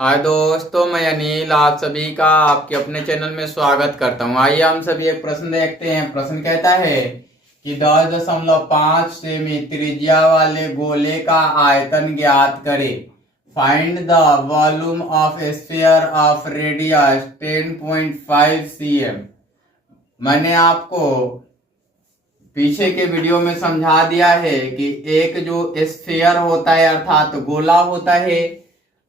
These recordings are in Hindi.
हाय दोस्तों, मैं अनिल आप सभी का आपके अपने चैनल में स्वागत करता हूं। आइए हम सभी एक प्रश्न देखते हैं। प्रश्न कहता है कि 10.5 सेमी त्रिज्या वाले गोले का आयतन ज्ञात करें। Find the volume of sphere of radius 10.5 cm। मैंने आपको पीछे के वीडियो में समझा दिया है कि एक जो स्फीयर होता है अर्थात गोला होता है,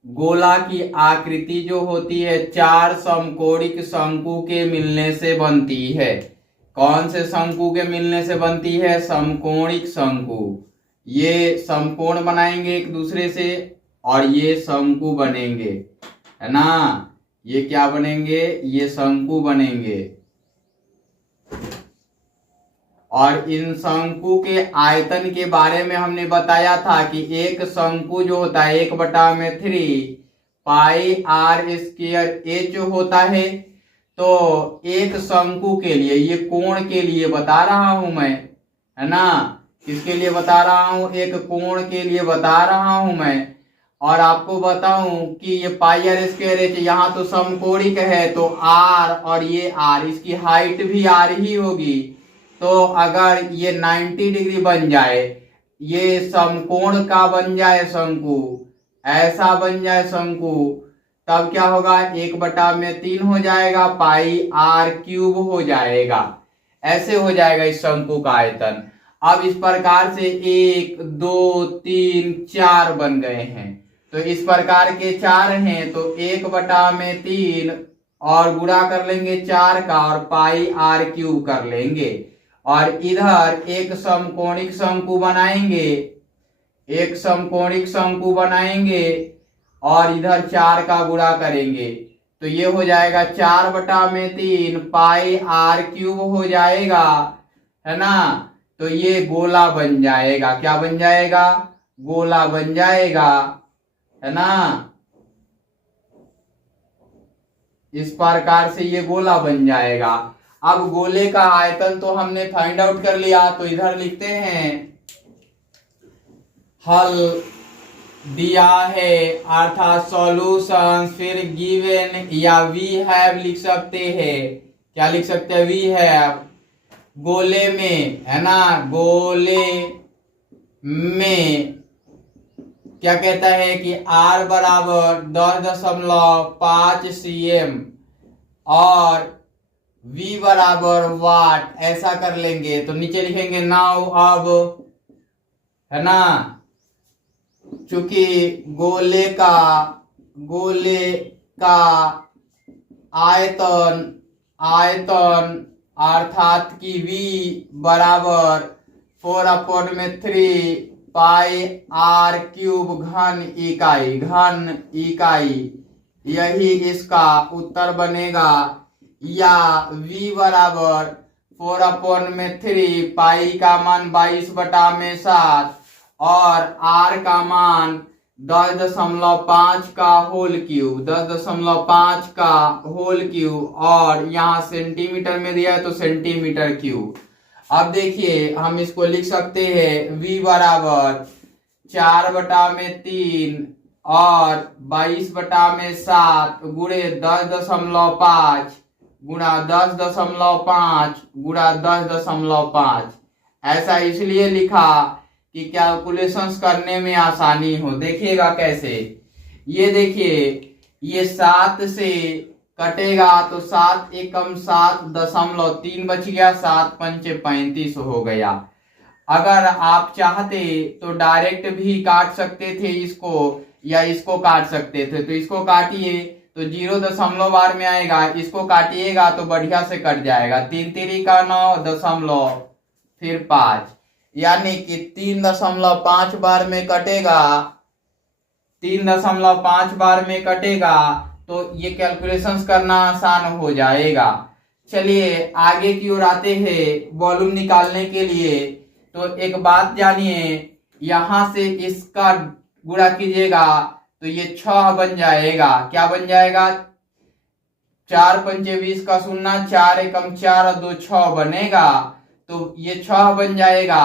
गोला की आकृति जो होती है चार समकोणिक शंकु के मिलने से बनती है। कौन से शंकु के मिलने से बनती है? समकोणिक शंकु। ये समकोण बनाएंगे एक दूसरे से और ये शंकु बनेंगे, है ना। ये क्या बनेंगे? ये शंकु बनेंगे। और इन शंकु के आयतन के बारे में हमने बताया था कि एक शंकु जो होता है 1/3 पाई आर स्क्वायर एच होता है। तो एक शंकु के लिए, ये कोण के लिए बता रहा हूं मैं, है ना। किसके लिए बता रहा हूं? एक कोण के लिए बता रहा हूं मैं। और आपको बताऊं कि ये पाई आर स्क्वायर एच यहाँ तो समकोणिक है, तो आर और ये आर, इसकी हाइट भी आर ही होगी। तो अगर ये 90 डिग्री बन जाए, ये समकोण का बन जाए शंकु, ऐसा बन जाए शंकु, तब क्या होगा? 1/3 हो जाएगा, पाई आर क्यूब हो जाएगा। ऐसे हो जाएगा इस शंकु का आयतन। अब इस प्रकार से 1 2 3 4 बन गए हैं। तो इस प्रकार के 4 हैं, तो 1/3 और गुणा कर लेंगे 4 का और पाई आर क्यूब कर लेंगे। और इधर एक समकोणिक शंकु बनाएंगे, एक समकोणिक शंकु बनाएंगे और इधर 4 का गुणा करेंगे। तो ये हो जाएगा 4/3 पाई आर क्यूब हो जाएगा, है ना। तो ये गोला बन जाएगा। क्या बन जाएगा? गोला बन जाएगा, है ना। इस प्रकार से ये गोला बन जाएगा। अब गोले का आयतन तो हमने फाइंड आउट कर लिया, तो इधर लिखते हैं हल दिया है अर्थात सॉल्यूशन, फिर गिवन या वी हैव लिख सकते हैं। क्या लिख सकते हैं? We have. गोले में, है ना, गोले में क्या कहता है कि R बराबर 10.5 cm और V बराबर वाट, ऐसा कर लेंगे। तो नीचे लिखेंगे नाउ अब, है ना, चूंकि गोले का आयतन अर्थात कि V बराबर 4/3 पाई आर क्यूब घन इकाई, यही इसका उत्तर बनेगा। या V बराबर 4/3 पाई का मान 22/7 और R का मान 10.5 का होल क्यूब, 10.5 का होल क्यूब, और यहाँ सेंटीमीटर में दिया है तो सेंटीमीटर क्यूब। अब देखिए हम इसको लिख सकते हैं V बराबर 4/3 और 22/7 गुणे 10.5 गुणा 10.5 गुणा 10.5। ऐसा इसलिए लिखा कि कैलकुलेशंस करने में आसानी हो। देखिएगा कैसे। ये देखिए, ये 7 से कटेगा तो 7 एकम 7.3 बच गया, 7 पंचे 35 हो गया। अगर आप चाहते तो डायरेक्ट भी काट सकते थे इसको, या इसको काट सकते थे। तो इसको काटिए तो 0.8 में आएगा, इसको काटिएगा तो बढ़िया से कट जाएगा। 3 3 का 9 दशमलव फिर 5, यानी कि 3.5 बार में कटेगा, 3.5 बार में कटेगा। तो ये कैलकुलेशंस करना आसान हो जाएगा। चलिए आगे की ओर आते हैं वॉल्यूम निकालने के लिए। तो एक बात जानिए, यहां से इसका गुणा कीजिएगा तो ये 6 बन जाएगा। क्या बन जाएगा? 4 पंचे 20 का 0, 4 एकम 4 और 2 6 बनेगा। तो ये 6 बन जाएगा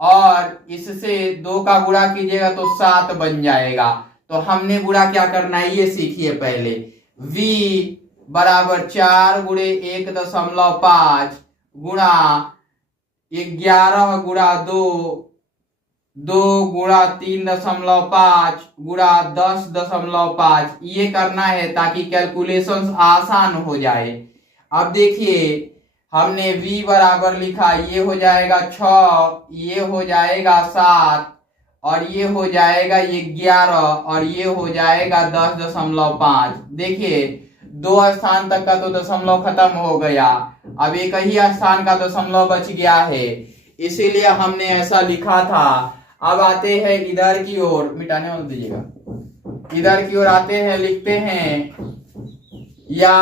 और इससे 2 का गुणा कीजिएगा तो 7 बन जाएगा। तो हमने गुणा क्या करना है ये सीखिए पहले। v बराबर 4 गुणे 1.5 गुणा 11 गुणा 2 गुणा 3.5 गुणा 10.5 ये करना है ताकि कैलकुलेशंस आसान हो जाए। अब देखिए हमने v बराबर लिखा, ये हो जाएगा 6, ये हो जाएगा 7 और ये हो जाएगा 11 और ये हो जाएगा 10.5। देखिए 2 स्थान तक का तो दशमलव खत्म हो गया, अब एक ही स्थान का दशमलव बच गया है, इसीलिए हमने ऐसा लिखा था। अब आते हैं इधर की ओर, मिटाने मत दीजिएगा, इधर की ओर आते हैं, लिखते हैं या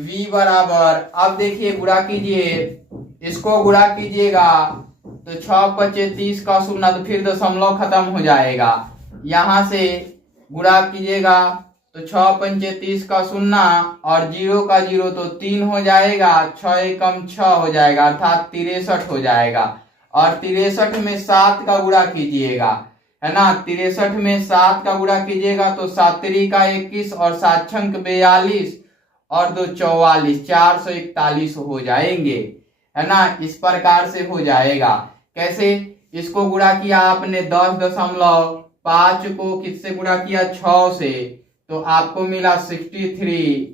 v बराबर, अब देखिए गुणा कीजिए, इसको गुणा कीजिएगा तो 6 पचे 30 का शून्य, तो फिर दशमलव खत्म हो जाएगा। यहां से गुणा कीजिएगा तो 6 पंचे 30 का शून्य और 0 का 0 तो 3 हो जाएगा, 6 एकम 6 हो जाएगा अर्थात 63 हो जाएगा। और 63 में 7 का गुणा कीजिएगा, है ना, 63 में 7 का गुणा कीजिएगा तो 7 का 21 और 7 छंक 42 और 2 44, 441 हो जाएंगे, है ना। इस प्रकार से हो जाएगा। कैसे? इसको गुणा किया आपने 10.5 को किससे गुणा किया 6 से, तो आपको मिला 63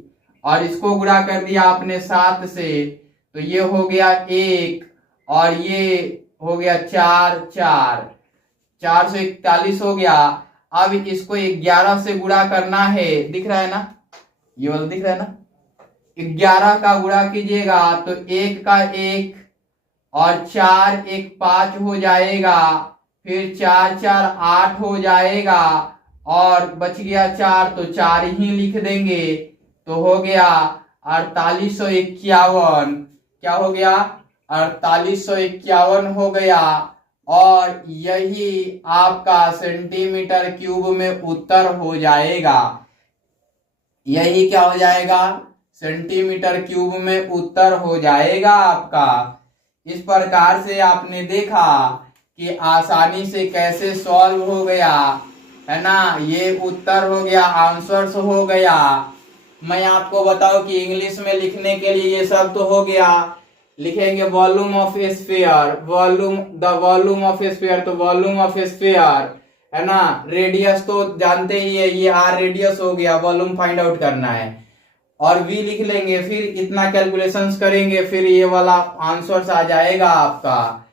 और इसको गुणा कर दिया आपने 7 से तो ये हो गया 1 और ये हो गया 441 हो गया। अब इसको 11 से गुणा करना है, दिख रहा है ना, ये वाला दिख रहा है ना, 11 का गुणा कीजिएगा तो 1 का 1 और 4 1 5 हो जाएगा, फिर 4 4 8 हो जाएगा और बच गया 4 तो 4 ही लिख देंगे तो हो गया 4851। क्या हो गया? 4851 हो गया और यही आपका सेंटीमीटर क्यूब में उत्तर हो जाएगा। यही क्या हो जाएगा? सेंटीमीटर क्यूब में उत्तर हो जाएगा आपका। इस प्रकार से आपने देखा कि आसानी से कैसे सॉल्व हो गया, है ना। ये उत्तर हो गया, आंसर्स हो गया। मैं आपको बताऊं कि इंग्लिश में लिखने के लिए ये सब तो हो गया, लिखेंगे volume of sphere, the volume of sphere, तो वॉल्यूम ऑफ स्फीयर, है ना। रेडियस तो जानते ही है, ये आर रेडियस हो गया, वॉल्यूम फाइंड आउट करना है और v लिख लेंगे, फिर इतना कैलकुलेशंस करेंगे, फिर ये वाला आंसर आ जाएगा आपका।